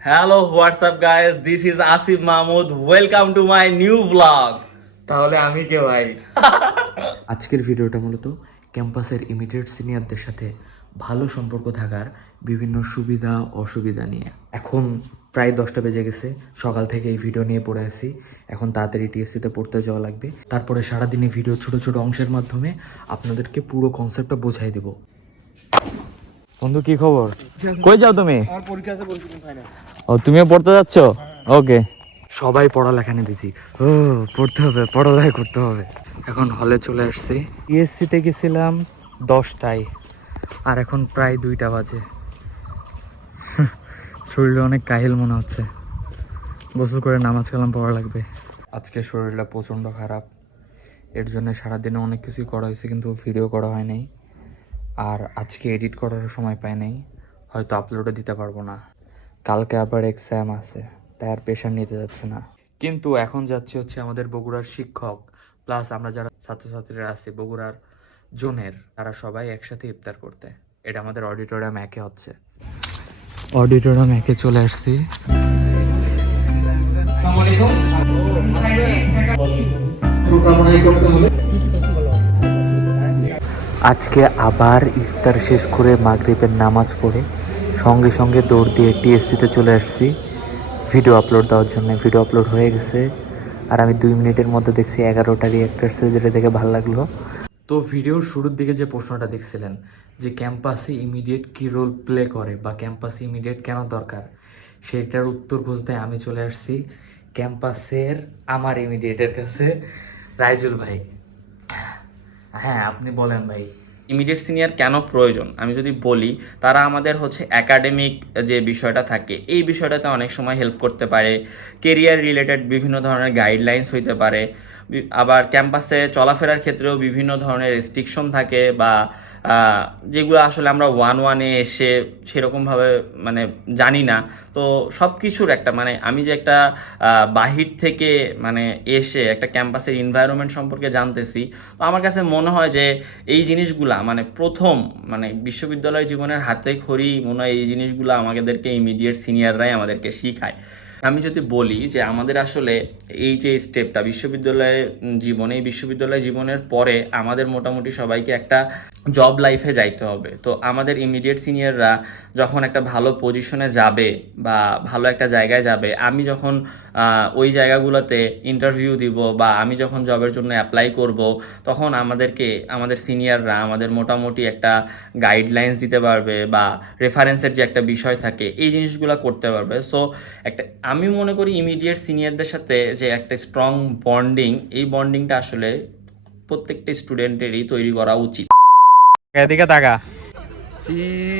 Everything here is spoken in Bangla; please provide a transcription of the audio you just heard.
Hello WhatsApp guys this is Asif Mahmud welcome to my new blog তাহলে আমি কে ভাই? আজকের ভিডিওটা মূলত ক্যাম্পাসের ইমিডিয়েট সিনিয়রদের সাথে ভালো সম্পর্ক থাকার বিভিন্ন সুবিধা অসুবিধা নিয়ে। এখন প্রায় দশটা বেজে গেছে। সকাল থেকে এই ভিডিও নিয়ে পড়ে আসি এখন তাড়াতাড়ি টিএসসিতে পড়তে যাওয়া লাগবে। তারপরে সারাদিনে ভিডিও ছোট ছোট অংশের মাধ্যমে আপনাদেরকে পুরো কনসেপ্টটা বোঝাই দেব। বন্ধু কি খবর? কই যাও তুমি? ও তুমিও পড়তে যাচ্ছ? ওকে। সবাই পড়ালেখা নিয়ে দিছি। ও পড়তে হবে পড়ালেখা করতে হবে। এখন হলে চলে আসছি। ইএসসিতে গেছিলাম দশটায় আর এখন প্রায় দুইটা বাজে। শরীরে অনেক কাহিল মনে হচ্ছে। গোসল করে নামাজ কালাম পড়া লাগবে। আজকে শরীরটা প্রচণ্ড খারাপ। এর জন্য সারাদিনে অনেক কিছুই করা হয়েছে কিন্তু ভিডিও করা হয় নাই। আর আজকে এডিট করার সময় পাই নাই হয়তো আপলোডও দিতে পারব না। কালকে আবার এক্সাম আছে তাই আর প্রেশার নিতে যাচ্ছে না। কিন্তু এখন যাচ্ছে হচ্ছে আমাদের বগুড়ার শিক্ষক প্লাস আমরা যারা ছাত্রছাত্রীরা আছি বগুড়ার জোনের তারা সবাই একসাথে ইফতার করতে। এটা আমাদের অডিটোরিয়াম একে হচ্ছে। অডিটোরিয়াম একে চলে আসছি। আজকে আবার ইফতার শেষ করে মাগরিবের নামাজ পড়ে। সঙ্গে সঙ্গে দৌড় দিয়ে টিএসসিতে চলে আসছি। ভিডিও আপলোড দেওয়ার জন্য। ভিডিও আপলোড হয়ে গেছে। আর আমি দুই মিনিটের মধ্যে দেখছি এগারোটা রিয়াক্টার যেটা দেখে ভালো লাগল। তো ভিডিওর শুরুর দিকে যে প্রশ্নটা দেখছিলেন, যে ক্যাম্পাসে ইমিডিয়েট কি রোল প্লে করে বা ক্যাম্পাসে ইমিডিয়েট কেন দরকার, সেটার উত্তর খুঁজতে আমি চলে আসছি। ক্যাম্পাসের আমার ইমিডিয়েটের কাছে রাইজুল ভাই। হ্যাঁ আপনি বলেন ভাই। ইমিডিয়েট সিনিয়র কেন প্রয়োজন? আমি যদি বলি, তারা আমাদের হচ্ছে একাডেমিক যে বিষয়টা থাকে, এই বিষয়টাতে অনেক সময় হেল্প করতে পারে। কেরিয়ার রিলেটেড বিভিন্ন ধরনের গাইডলাইন্স হইতে পারে। আবার ক্যাম্পাসে চলাফেরার ক্ষেত্রেও বিভিন্ন ধরনের রেস্ট্রিকশন থাকে বা যেগুলো আসলে আমরা ওয়ান ওয়ানে এসে সেরকমভাবে মানে জানি না। তো সব কিছুর একটা মানে আমি যে একটা বাহির থেকে মানে এসে একটা ক্যাম্পাসের এনভায়রনমেন্ট সম্পর্কে জানতেছি, তো আমার কাছে মনে হয় যে এই জিনিসগুলা মানে প্রথম মানে বিশ্ববিদ্যালয় জীবনের হাতে খড়ি মনে হয় এই জিনিসগুলো আমাদেরকে ইমিডিয়েট সিনিয়ররাই আমাদেরকে শিখায়। আমি যদি বলি যে আমাদের আসলে এই যে স্টেপটা বিশ্ববিদ্যালয় জীবনে, এই বিশ্ববিদ্যালয় জীবনের পরে আমাদের মোটামুটি সবাইকে একটা জব লাইফে যাইতে হবে। তো আমাদের ইমিডিয়েট সিনিয়ররা যখন একটা ভালো পজিশনে যাবে বা ভালো একটা জায়গায় যাবে, আমি যখন ওই জায়গাগুলোতে ইন্টারভিউ দিব বা আমি যখন জবের জন্য অ্যাপ্লাই করব, তখন আমাদেরকে, আমাদের সিনিয়ররা আমাদের মোটামুটি একটা গাইডলাইন্স দিতে পারবে বা রেফারেন্সের যে একটা বিষয় থাকে, এই জিনিসগুলো করতে পারবে। সো একটা, আমি মনে করি ইমিডিয়েট সিনিয়রদের সাথে যে একটা স্ট্রং বন্ডিং এই বন্ডিংটা আসলে প্রত্যেকটা স্টুডেন্টেরই তৈরি করা উচিত। এদিকে তাকা। চিজ